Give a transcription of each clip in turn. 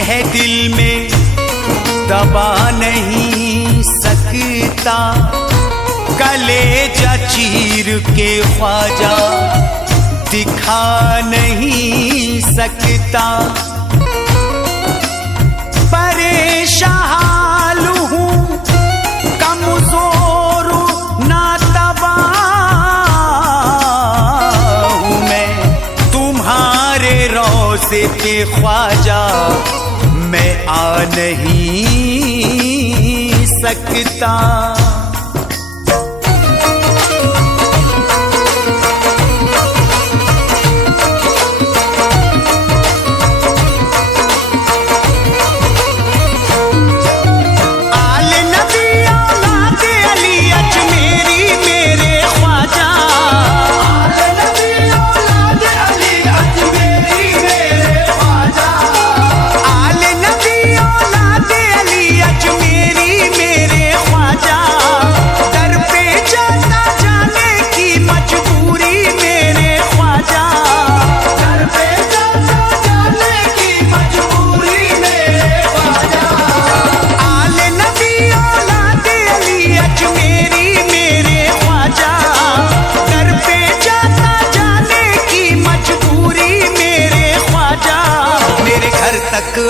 है दिल में दबा नहीं सकता, कलेजा चीर के ख्वाजा दिखा नहीं सकता। परेशान हूँ कमजोर ना तबा हूँ मैं, तुम्हारे रोज़े पे ख्वाजा मैं आ नहीं सकता।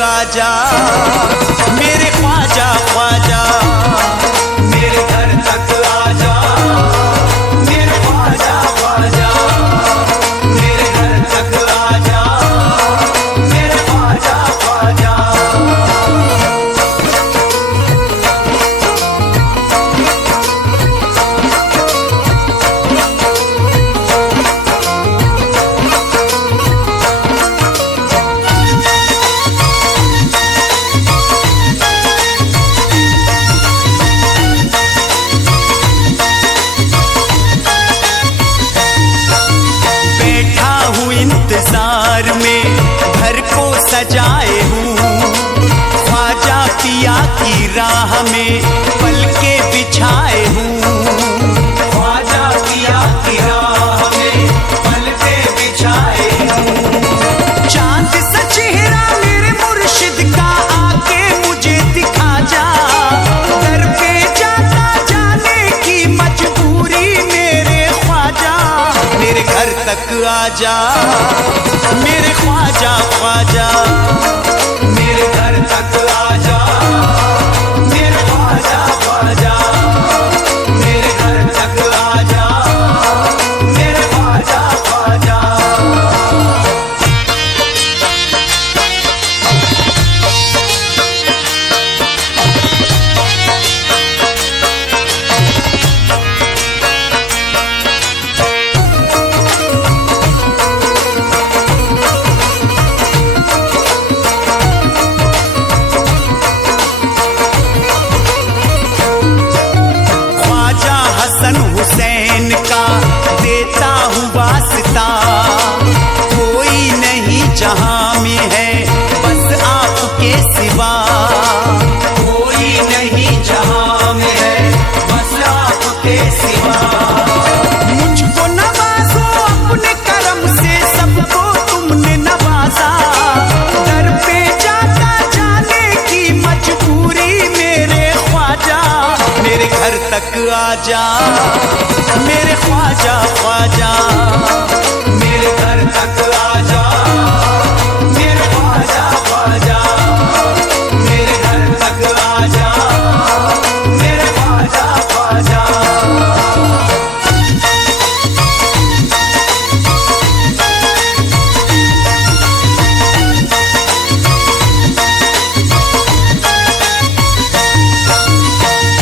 आजा मेरे ख्वाजा ख्वाजा, मेरे घर तक आजा मेरे ख्वाजा ख्वाजा, मेरे घर तक आजा मेरे ख्वाजा ख्वाजा। इंतजार में घर को सजाए हूँ, ख्वाजा पिया की राह में पलके बिछाए हूँ, ख्वाजा पिया की राह में पलके बिछाए हूँ। चांद सा चेहरा मेरे मुर्शिद का आके मुझे दिखा जा, दर पे जाता जाने की मजबूरी मेरे ख्वाजा, मेरे घर तक आजा मेरे ख्वाजा ख्वाजा, मेरे घर तक आजा मेरे ख्वाजा ख्वाजा, मेरे घर तक आजा मेरे ख्वाजा ख्वाजा। हुसैन का देता हूँ वास्ता, कोई नहीं जहां में है बस आपके सिवा, कोई नहीं जहां में है बस आपके सिवा। मुझको नवाजो अपने करम से, सबको तुमने नवाजा, दर पे जाता जाने की मजबूरी मेरे ख्वाजा, मेरे घर तक आजा मेरे ख्वाजा ख्वाजा, मेरे घर तक आजा मेरे ख्वाजा ख्वाजा, मेरे घर तक आजा मेरे ख्वाजा ख्वाजा।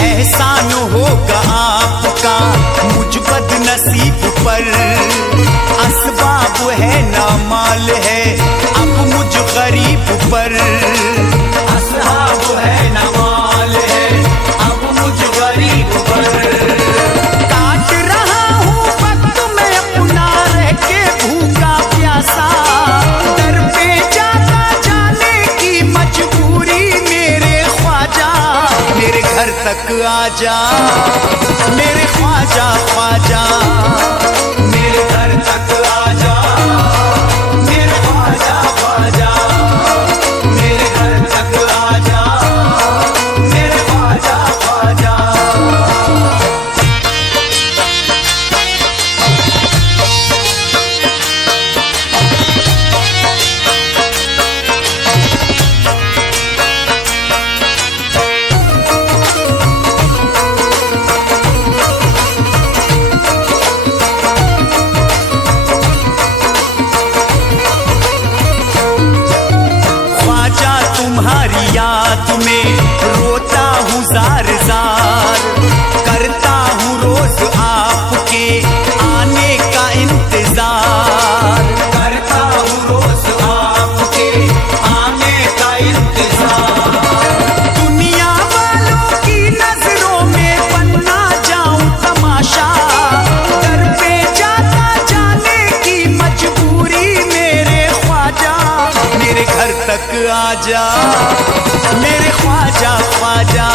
एहसान होगा आपका मुझ बदनसीब पर, असबाब है ना माल है अब मुझ गरीब पर, असबाब है ना माल है अब मुझ गरीब पर। काट रहा हूँ वक्त मैं अपना रह के भूखा प्यासा, दर पे जाता जाने की मजबूरी मेरे ख्वाजा, मेरे घर तक आजा मेरे ख्वाजा ख्वाजा, मेरे घर तक आजा मेरे ख्वाजा ख्वाजा, मेरे घर अपने, रोता हूँ जार जार, करता हूँ रोज आपके आने का इंतजार, करता हूँ रोज आपके आने का इंतजार। दुनिया वालों की नजरों में बनना जाऊं तमाशा, दर पे जाता जाने की मजबूरी मेरे ख्वाजा, मेरे घर तक आजा मेरे ख्वाजा ख्वाजा।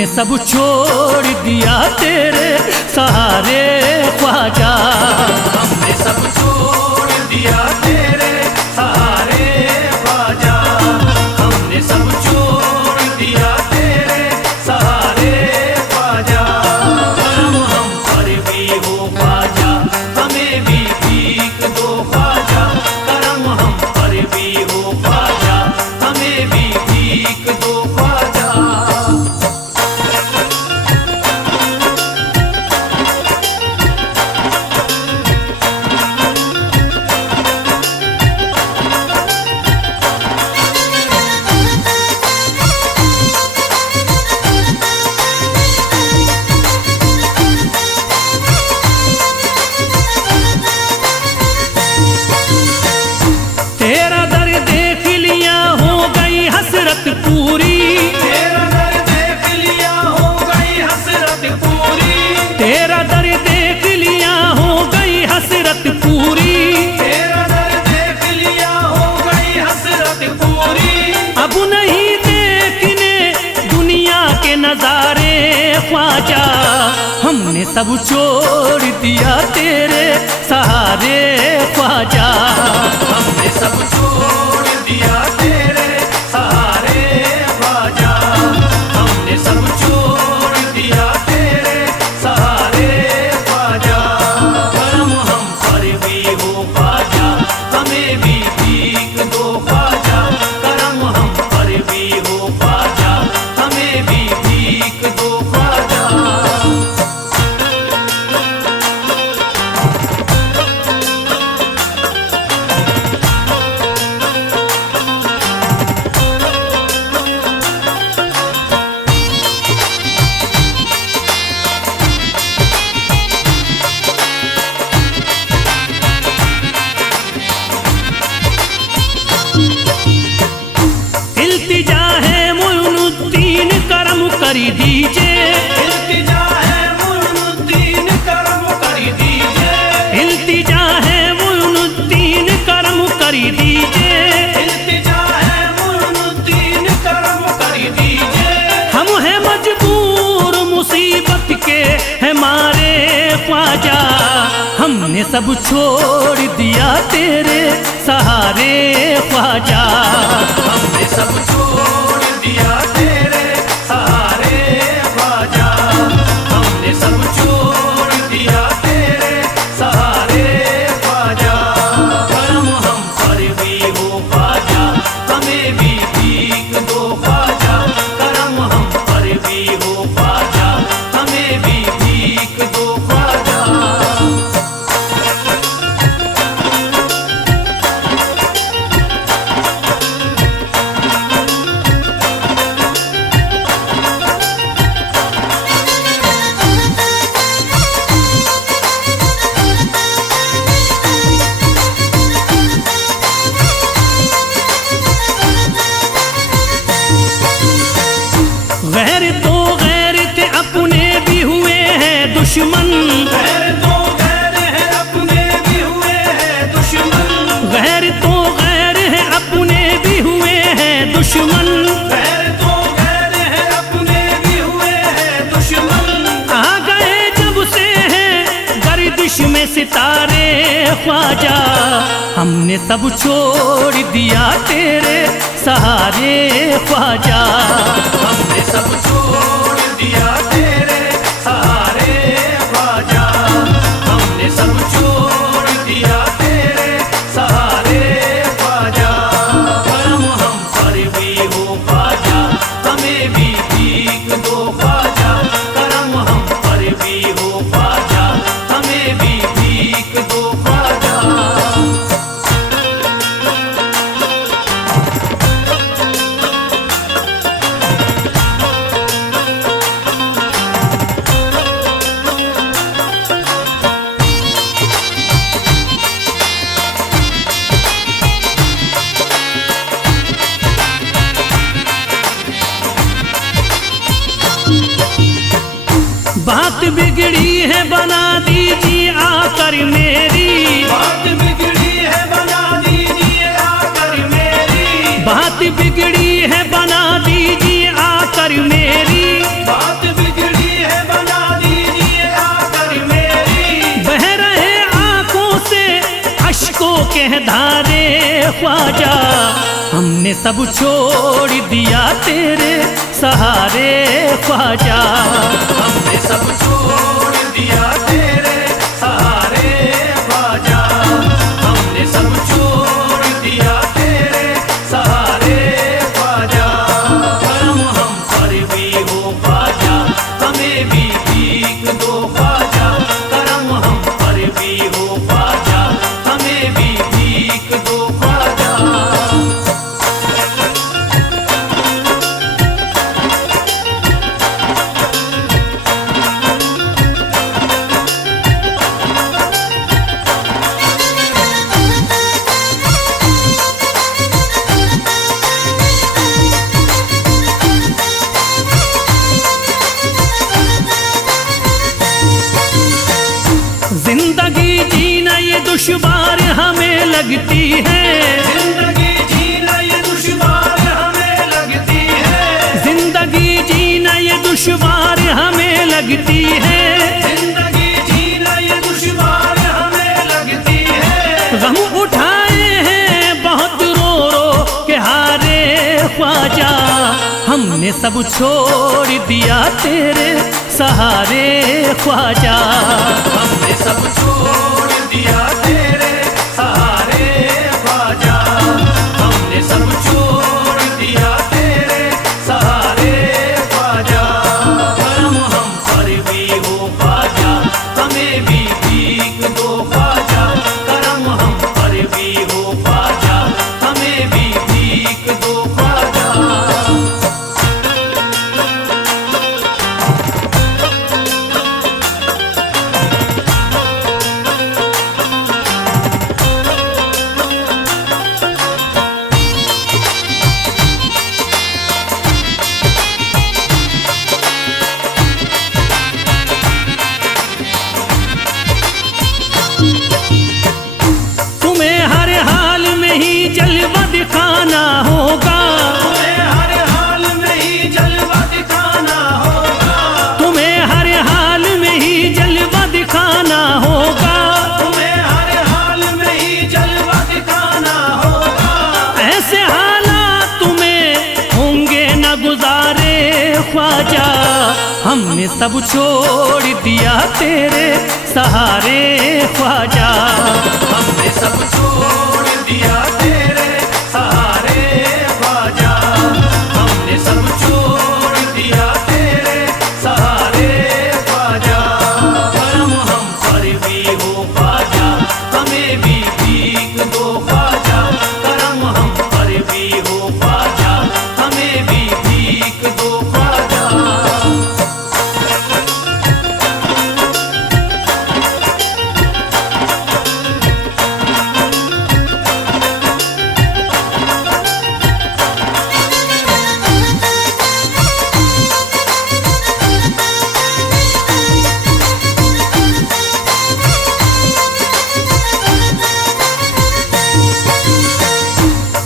हमने सब छोड़ दिया तेरे सहारे ख्वाजा। हमने सब छोड़ दिया तेरे सहारे ख्वाजा। हमने सब छोड़ दिया तेरे सहारे ख्वाजा। करम हम पर भी हो ख्वाजा, हमें भी भीख दो ख्वाजा। करम हम पर भी हो ख्वाजा, हमें भी भीख दो ख्वाजा। तेरा दर देख लिया हो गई हसरत पूरी। तेरा दर देख लिया हो गई हसरत पूरी। तेरा दर देख लिया हो गई हसरत पूरी। तेरा दर देख लिया हो गई हसरत पूरी। अब नहीं देखने दुनिया के नजारे ख्वाजा। हमने सब छोड़ दिया तेरे सहारे ख्वाजा। हमने सब छोड़ दिया तेरे सहारे ख्वाजा। हमने सब छोड़ दिया तेरे सहारे ख्वाजा। करम हम पर भी हो ख्वाजा, हमें भी भीख दो ख्वाजा। करम हम पर भी हो ख्वाजा, हमें भी भीख दो ख्वाजा। इल्तिजा है मुइनुद्दीन करम कर दीजिए। इल्तिजा है मुइनुद्दीन करम कर दीजिए। इल्तिजा है मुइनुद्दीन करम कर दीजिए। इल्तिजा है मुइनुद्दीन करम कर दीजिए। हम हैं मजबूर मुसीबत के है मारे ख्वाजा। हमने सब छोड़ दिया तेरे सहारे ख्वाजा। हमने सब छोड़ दिया तेरे सहारे ख्वाजा। हमने सब छोड़ दिया तेरे सहारे ख्वाजा। करम हम पर भी हो ख्वाजा, हमें भी भीख दो ख्वाजा। करम हम पर भी हो ख्वाजा, हमें भी भीख दो ख्वाजा। गैर तो गैर थे अपने भी हुए हैं दुश्मन। गैर तो गैर है अपने भी हुए हैं दुश्मन। गैर तो गैर है अपने भी हुए हैं दुश्मन। गैर तो गैर है अपने भी हुए हैं दुश्मन। आ गए जब से हैं गर्दिश में सितारे ख्वाजा। हमने सब छोड़ दिया तेरे सहारे ख्वाजा। हमने सब छोड़ दिया तेरे सहारे ख्वाजा। हमने सब छोड़ दिया तेरे सहारे ख्वाजा। करम हम पर भी हो ख्वाजा, हमें भी भीख दो ख्वाजा। करम हम पर भी हो ख्वाजा, हमें भी भीख दो ख्वाजा। बात बिगड़ी है बना दीजिए आकर मेरी। बात बिगड़ी है बना दीजिए आकर मेरी। बात बिगड़ी है बना दीजिए आकर मेरी। बात धारे ख्वाजा, हमने सब छोड़ दिया तेरे सहारे ख्वाजा। हमने सब छोड़ दिया तेरे सहारे ख्वाजा, हमने सब छोड़ दिया तेरे सहारे ख्वाजा। करम हम पर भी हो ख्वाजा, हमें भी भीख दो ख्वाजा। करम हम पर भी हो ख्वाजा, हमें भी भीख दो ख्वाजा। जिंदगी जीना ये दुश्वार हमें लगती है, जिंदगी जीना ये दुश्वार हमें लगती है। जिंदगी जीना ये दुश्वार हमें लगती है। जिंदगी जीना ये दुश्वार हमें लगती है। गम उठाए हैं बहुत रो रो के हारे ख्वाजा, हमने सब छोड़ दिया तेरे सहारे ख्वाजा। हमने सब छोड़ दिया तेरे सहारे ख्वाजा, हमने सब छोड़ दिया तेरे सहारे ख्वाजा। करम हम पर भी हो ख्वाजा, हमें भी भीख दो ख्वाजा। करम हम पर भी हो ख्वाजा, हमें भी भीख दो ख्वाजा। तुम्हें हर हाल में ही जलवा दिखाना होगा, तुम्हें हर हाल में ही जलवा दिखाना होगा। तुम्हें हर हाल में ही जलवा दिखाना होगा। तुम्हें हर हाल में ही जलवा दिखाना होगा। ऐसे हालात तुम्हें होंगे न गुजारे ख्वाजा, हमने सब छोड़ दिया तेरे सहारे ख्वाजा। हमने सब छोड़ दिया तेरे सहारे ख्वाजा, हमने सब छोड़ दिया तेरे सहारे ख्वाजा। करम हम पर भी हो ख्वाजा, हमें भी भीख दो ख्वाजा। करम हम पर भी हो ख्वाजा, हमें भी भीख दो ख्वाजा।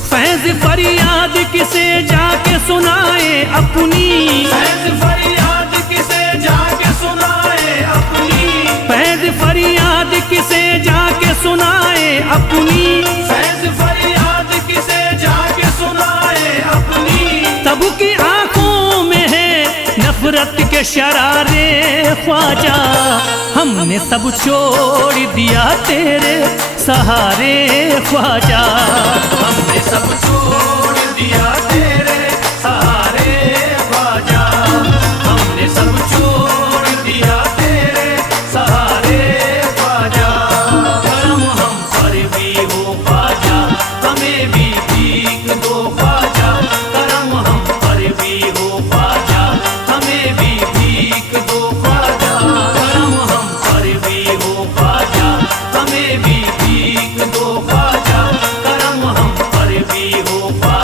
फैज फरियाद किसे जाके सुनाए अपनी, फैज़ फरियाद किसे जाके सुनाए अपनी। फैज फरियाद किसे जाके सुनाए अपनी। फैज़ फरियाद किसे जाके सुनाए अपनी। सबकी आंखों में है नफरत के शरारे ख्वाजा, हमने सब छोड़ दिया तेरे सहारे ख्वाजा। हमने सब छोड़ दिया तेरे सहारे ख्वाजा, हमने सब छोड़ दिया तेरे सहारे ख्वाजा। करम हम पर भी हो ख्वाजा, हमें भी भीख दो ख्वाजा। करम हम पर भी हो ख्वाजा, हमें भी भीख दो ख्वाजा। करम हम पर भी हो ख्वाजा, हमें भी भीख दो ख्वाजा। करम हम पर भी हो ख्वाजा।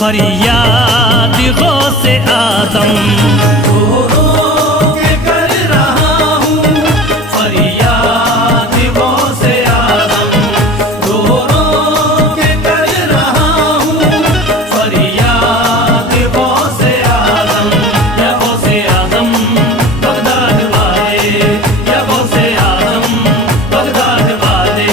फरियाद गौसे आदम। रो रो के कर रहा हूँ फरियाद गौसे आदम। रो रो के कर रहा हूँ फरियाद गौसे आदम। या गौसे आदम बगदाद वाले, या गौसे आदम बगदाद वाले।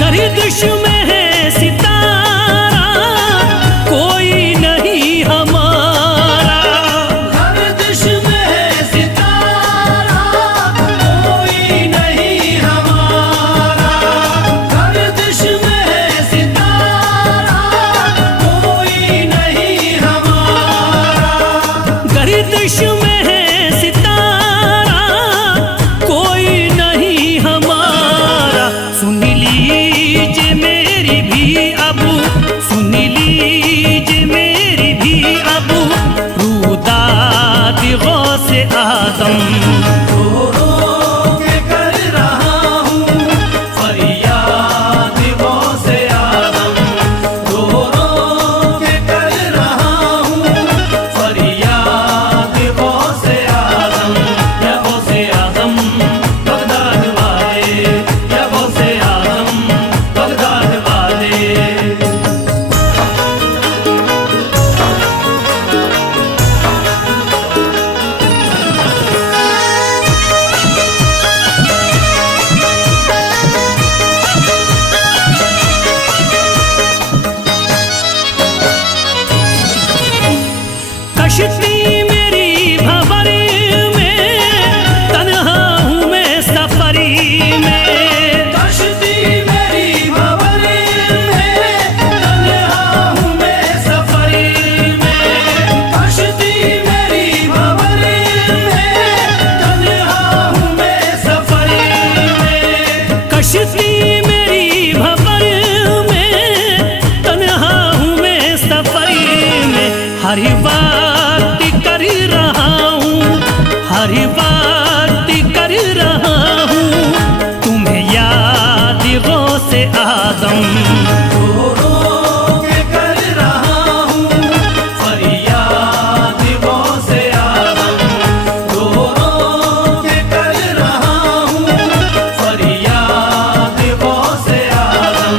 गर्दिश में है सितारा कोई नहीं हमारा। गर्दिश में है सितारा कोई नहीं हमारा। गर्दिश में है सितारा कोई नहीं हमारा। गर्दिश में है सितारा कोई नहीं हमारा। सुन लीजिए मेरी भी अब, सुन लीजिए मेरी भी अब रूदाद गौसे आदम। रो रो के कर रहा हूँ फरियाद गौसे आदम। रो रो के कर रहा हूँ फरियाद गौसे आदम। या गौसे आदम बगदाद वाले, या गौसे आदम बगदाद वाले। कश्ती मेरी भंवर में तन्हा हूँ मैं सफरी में। कश्ती मेरी भंवर में तन्हा हूँ मैं सफरी में। कश्ती मेरी भंवर में तन्हा हूँ मैं सफरी में। कश्ती मेरी भंवर में तन्हा हूँ मैं सफरी में। हर बात कर रहा हूँ, हर बात कर रहा हूँ तुम्हें याद गौसे आदम। रो रो के कर रहा हूँ फरियाद गौसे आदम। रो रो के कर रहा हूँ फरियाद गौसे आदम।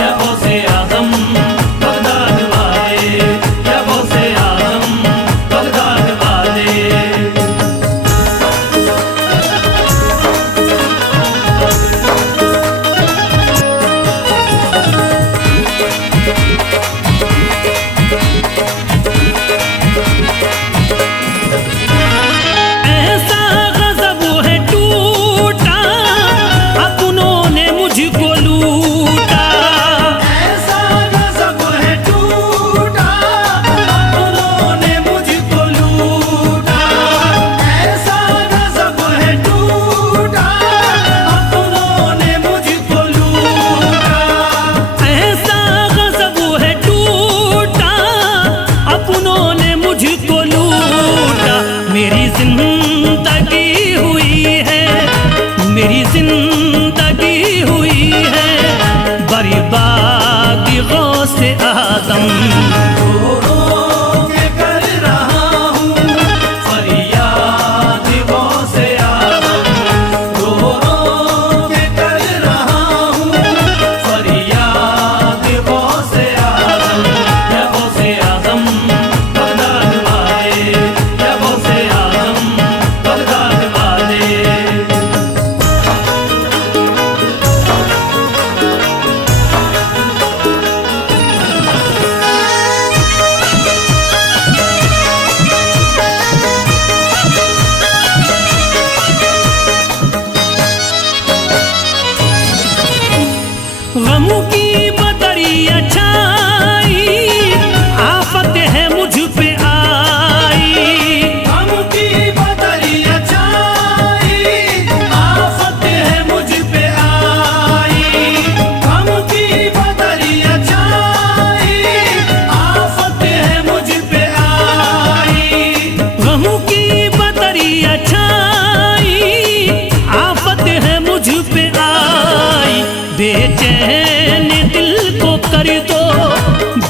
या गौसे आदम बगदाद वाले, या गौसे आदम बगदाद वाले। ऐसा गज़ब है टूटा अपनों ने मुझको लूटा। ऐसा गज़ब है टूटा अपनों ने मुझको लूटा। ऐसा गज़ब है टूटा अपनों ने मुझको लूटा। ऐसा गज़ब है टूटा अपनों ने मुझको लूटा। मेरी जिंदगी हुई है, मेरी जिंदगी हुई है बर्बाद गौसे आदम। रो रो के कर रहा हूँ फरियाद गौसे आदम। रो रो के कर रहा हूँ फरियाद गौसे आदम। या गौसे आदम बगदाद वाले, या गौसे आदम बगदाद वाले।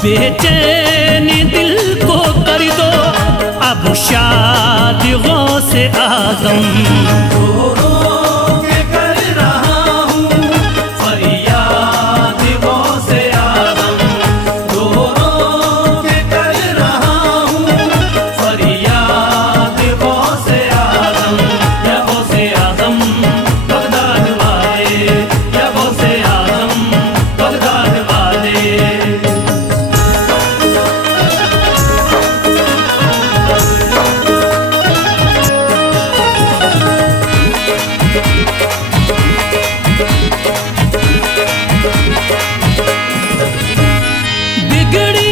बेचैनी दिल को कर दो अब शाद गौसे आजम। रो रो के कर रहा हूँ फरियाद गौसे आजम, रो रो के कर रहा हूँ फरियाद गौसे आजम। या गौसे आजम बगदाद वाले, या गौसे आजम बगदाद वाले। बिगड़ी